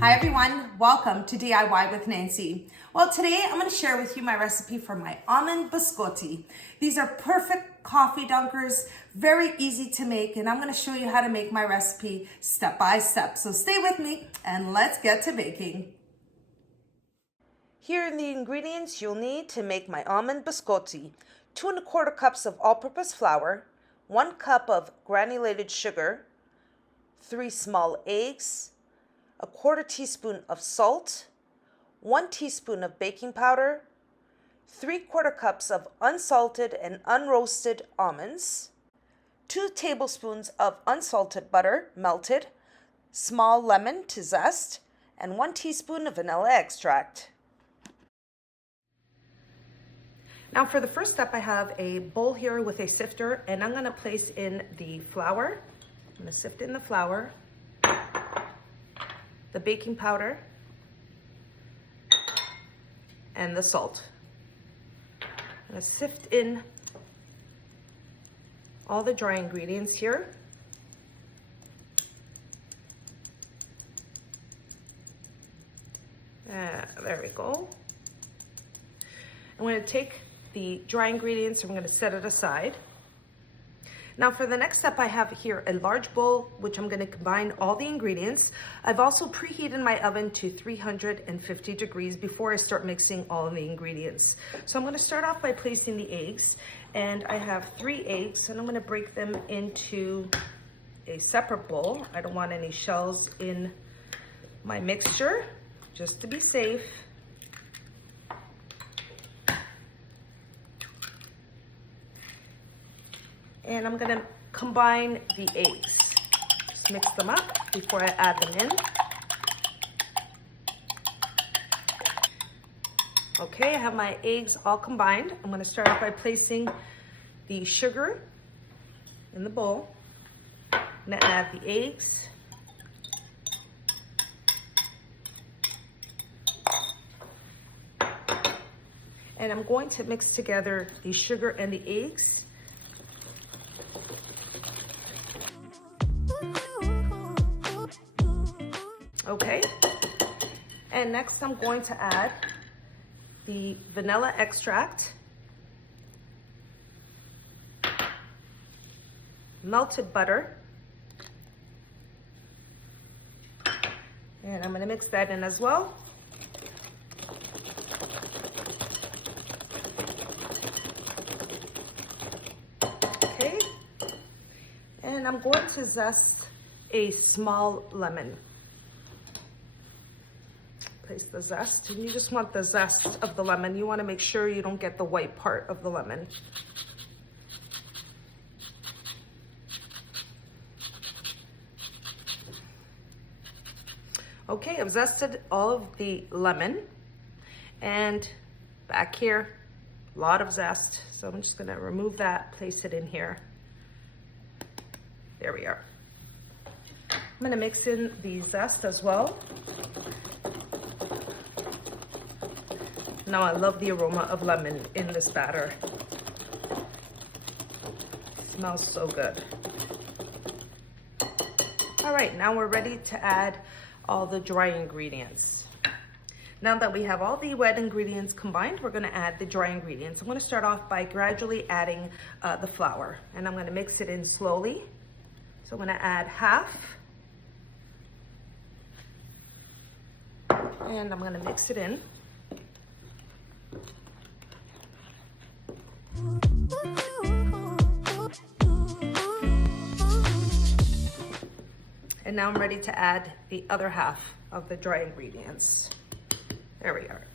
Hi everyone, welcome to DIY with Nancy. Well, today I'm going to share with you my recipe for my almond biscotti. These are perfect coffee dunkers, very easy to make, and I'm going to show you how to make my recipe step by step. So stay with me and let's get to baking. Here are the ingredients you'll need to make my almond biscotti. 2 1/4 cups of all-purpose flour, 1 cup of granulated sugar, 3 small eggs, 1/4 teaspoon of salt, 1 teaspoon of baking powder, 3/4 cups of unsalted and unroasted almonds, 2 tablespoons of unsalted butter melted, small lemon to zest, and 1 teaspoon of vanilla extract. Now for the first step, I have a bowl here with a sifter, and I'm going to place in the flour. I'm going to sift in the flour, the baking powder, and the salt. I'm going to sift in all the dry ingredients here. There we go. I'm going to take the dry ingredients and I'm going to set it aside. Now for the next step, I have here a large bowl, which I'm going to combine all the ingredients. I've also preheated my oven to 350 degrees before I start mixing all of the ingredients. So I'm going to start off by placing the eggs, and I have 3 eggs, and I'm going to break them into a separate bowl. I don't want any shells in my mixture, just to be safe. And I'm going to combine the eggs. Just mix them up before I add them in. Okay, I have my eggs all combined. I'm going to start off by placing the sugar in the bowl. I'm going to add the eggs. And I'm going to mix together the sugar and the eggs. Okay, and next I'm going to add the vanilla extract, melted butter, and I'm going to mix that in as well. Okay, and I'm going to zest a small lemon. Place the zest, and you just want the zest of the lemon. You want to make sure you don't get the white part of the lemon. Okay, I've zested all of the lemon, and back here, a lot of zest. So I'm just going to remove that, place it in here. There we are. I'm going to mix in the zest as well. Now I love the aroma of lemon in this batter. It smells so good. All right, now we're ready to add all the dry ingredients. Now that we have all the wet ingredients combined, we're going to add the dry ingredients. I'm going to start off by gradually adding the flour, and I'm going to mix it in slowly. So I'm going to add half, and I'm going to mix it in. And now I'm ready to add the other half of the dry ingredients. There we are.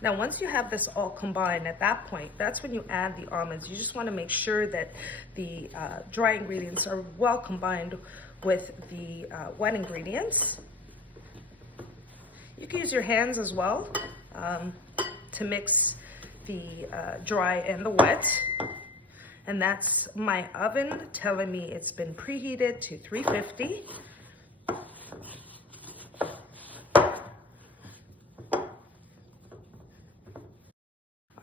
Now, once you have this all combined, at that point, that's when you add the almonds. You just want to make sure that the dry ingredients are well combined with the wet ingredients. You can use your hands as well to mix the dry and the wet. And that's my oven telling me it's been preheated to 350.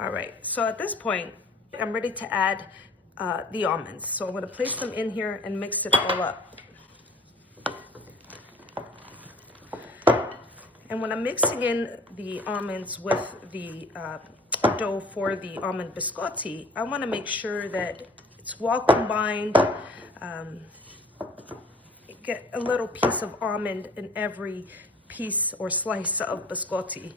All right, so at this point, I'm ready to add the almonds. So I'm gonna place them in here and mix it all up. And when I'm mixing in the almonds with the dough for the almond biscotti, I wanna make sure that it's well combined. Get a little piece of almond in every piece or slice of biscotti.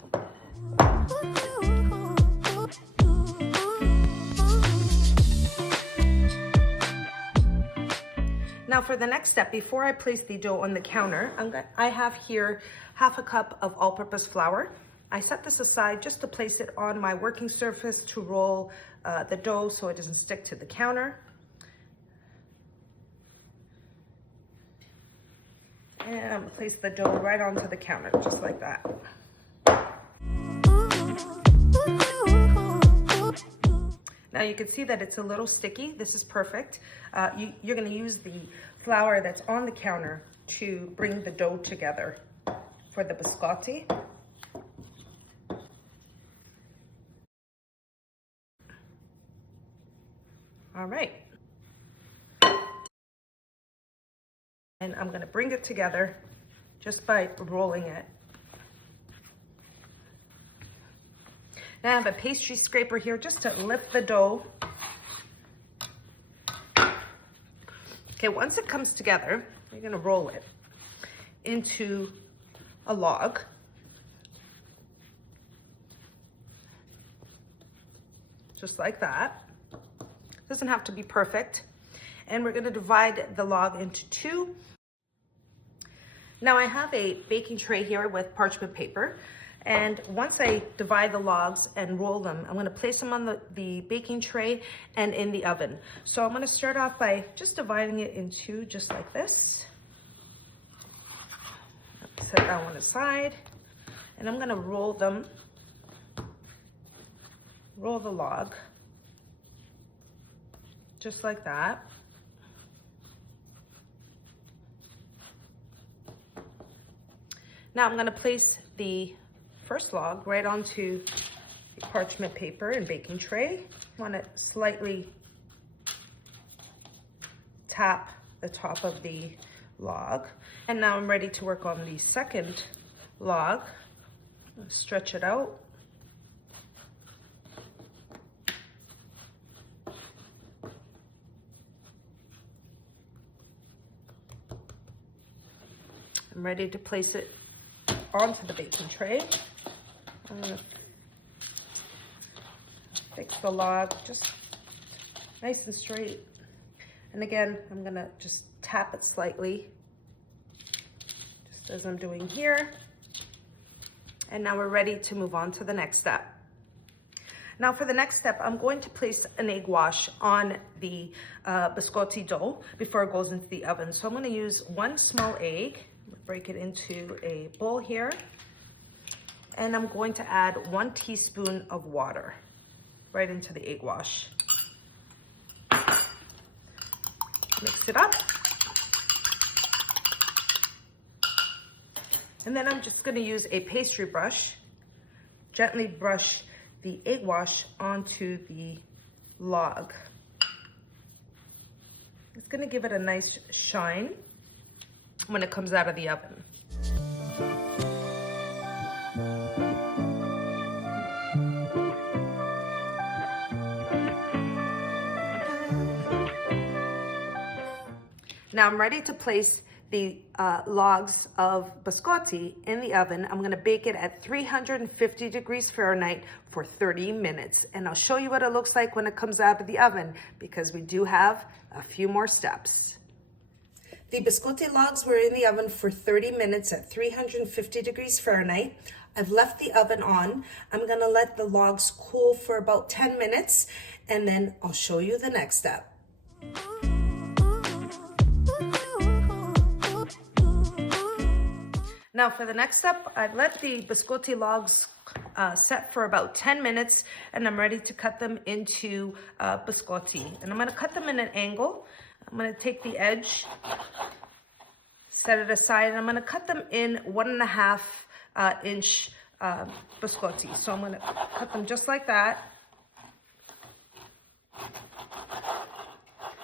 Now for the next step, before I place the dough on the counter, I have here half a cup of all-purpose flour. I set this aside just to place it on my working surface to roll the dough so it doesn't stick to the counter. And I'm gonna place the dough right onto the counter, just like that. Now you can see that it's a little sticky. This is perfect. You're gonna use the flour that's on the counter to bring the dough together for the biscotti. All right. And I'm gonna bring it together just by rolling it. Now I have a pastry scraper here just to lift the dough. Okay, once it comes together, you're gonna roll it into a log. Just like that. Doesn't have to be perfect. And we're gonna divide the log into two. Now I have a baking tray here with parchment paper. And once I divide the logs and roll them, I'm gonna place them on the baking tray and in the oven. So I'm gonna start off by just dividing it in two, just like this. Set that one aside. And I'm gonna roll the log, just like that. Now I'm gonna place the first log right onto the parchment paper and baking tray. I want to slightly tap the top of the log. And now I'm ready to work on the second log. Stretch it out. I'm ready to place it onto the baking tray. I'm gonna fix the log just nice and straight. And again, I'm gonna just tap it slightly, just as I'm doing here. And now we're ready to move on to the next step. Now for the next step, I'm going to place an egg wash on the biscotti dough before it goes into the oven. So I'm gonna use one small egg, break it into a bowl here. And I'm going to add 1 teaspoon of water right into the egg wash. Mix it up. And then I'm just gonna use a pastry brush, gently brush the egg wash onto the log. It's gonna give it a nice shine when it comes out of the oven. Now I'm ready to place the logs of biscotti in the oven. I'm gonna bake it at 350 degrees Fahrenheit for 30 minutes. And I'll show you what it looks like when it comes out of the oven, because we do have a few more steps. The biscotti logs were in the oven for 30 minutes at 350 degrees Fahrenheit. I've left the oven on. I'm gonna let the logs cool for about 10 minutes, and then I'll show you the next step. Now for the next step, I've let the biscotti logs set for about 10 minutes, and I'm ready to cut them into biscotti. And I'm gonna cut them in an angle. I'm gonna take the edge, set it aside, and I'm gonna cut them in 1.5 inch biscotti. So I'm gonna cut them just like that.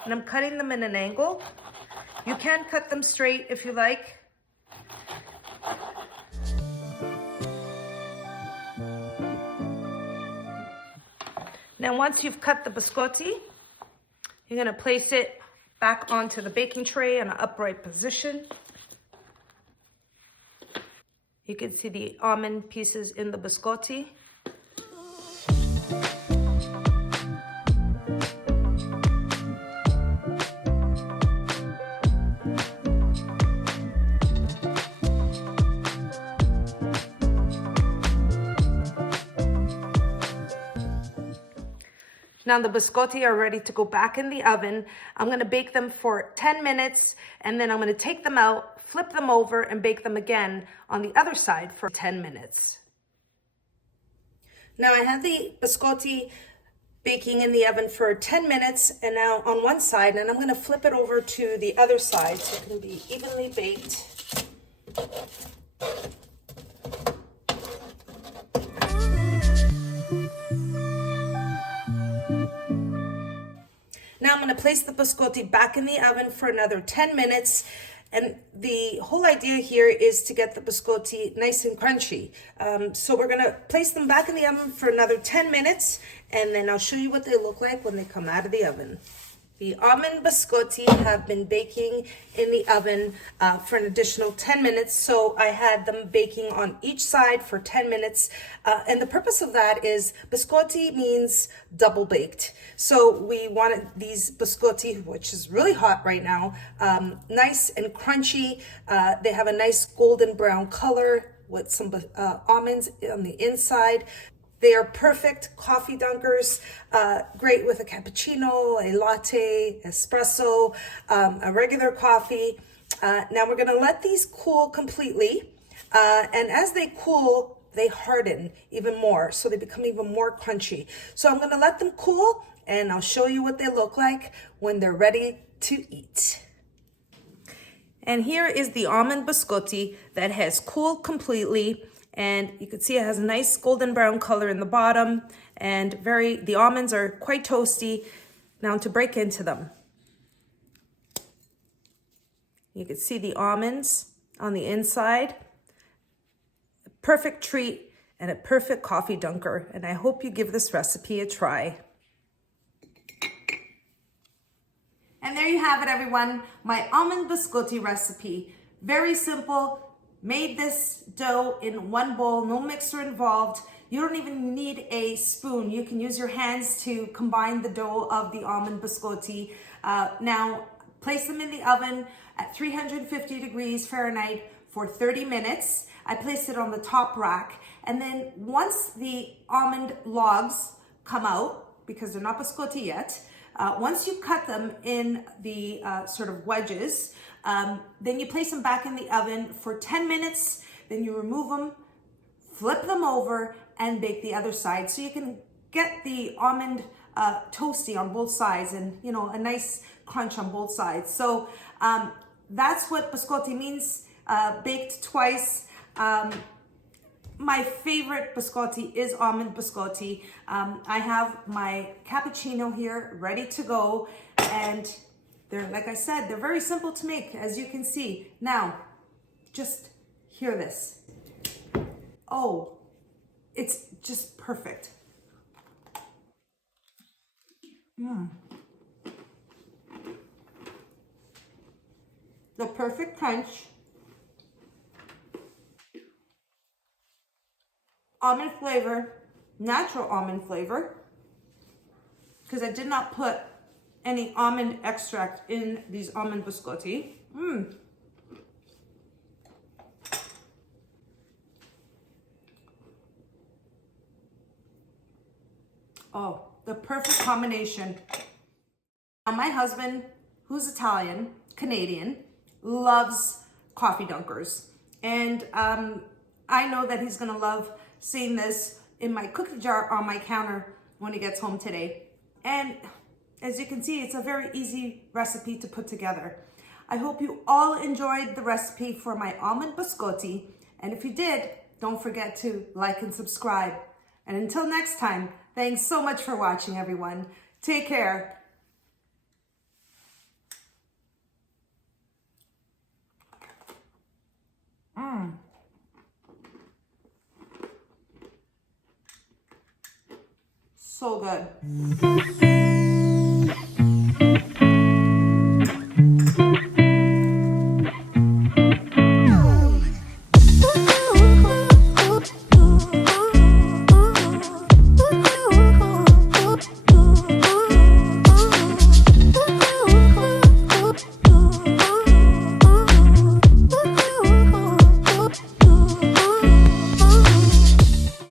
and I'm cutting them in an angle. You can cut them straight if you like. Now once you've cut the biscotti, you're gonna place it back onto the baking tray in an upright position. You can see the almond pieces in the biscotti. Now the biscotti are ready to go back in the oven. I'm gonna bake them for 10 minutes and then I'm gonna take them out, flip them over and bake them again on the other side for 10 minutes. Now I have the biscotti baking in the oven for 10 minutes and now on one side, and I'm gonna flip it over to the other side so it can be evenly baked. Now I'm going to place the biscotti back in the oven for another 10 minutes. And the whole idea here is to get the biscotti nice and crunchy. So we're going to place them back in the oven for another 10 minutes. And then I'll show you what they look like when they come out of the oven. The almond biscotti have been baking in the oven for an additional 10 minutes. So I had them baking on each side for 10 minutes. And the purpose of that is biscotti means double baked. So we wanted these biscotti, which is really hot right now, nice and crunchy. They have a nice golden brown color with some almonds on the inside. They are perfect coffee dunkers, great with a cappuccino, a latte, espresso, a regular coffee. Now we're gonna let these cool completely. And as they cool, they harden even more. So they become even more crunchy. So I'm gonna let them cool and I'll show you what they look like when they're ready to eat. And here is the almond biscotti that has cooled completely. And you can see it has a nice golden brown color in the bottom and the almonds are quite toasty. Now to break into them. You can see the almonds on the inside. A perfect treat and a perfect coffee dunker. And I hope you give this recipe a try. And there you have it, everyone. My almond biscotti recipe. Very simple. Made this dough in one bowl, no mixer involved. You don't even need a spoon. You can use your hands to combine the dough of the almond biscotti. Now, place them in the oven at 350 degrees Fahrenheit for 30 minutes. I placed it on the top rack. And then once the almond logs come out, because they're not biscotti yet, once you cut them in the sort of wedges, then you place them back in the oven for 10 minutes, then you remove them, flip them over, and bake the other side. So you can get the almond toasty on both sides and, you know, a nice crunch on both sides. So that's what biscotti means, baked twice. My favorite biscotti is almond biscotti. I have my cappuccino here ready to go, and they're, like I said, they're very simple to make, as you can see. Now, just hear this. Oh, it's just perfect. The perfect crunch. Almond flavor, natural almond flavor, because I did not put any almond extract in these almond biscotti. Oh, the perfect combination. Now, my husband, who's Italian, Canadian, loves coffee dunkers. And I know that he's gonna love seeing this in my cookie jar on my counter when he gets home today. And as you can see, it's a very easy recipe to put together. I hope you all enjoyed the recipe for my almond biscotti. And if you did, don't forget to like and subscribe. And until next time, thanks so much for watching, everyone. Take care. So good.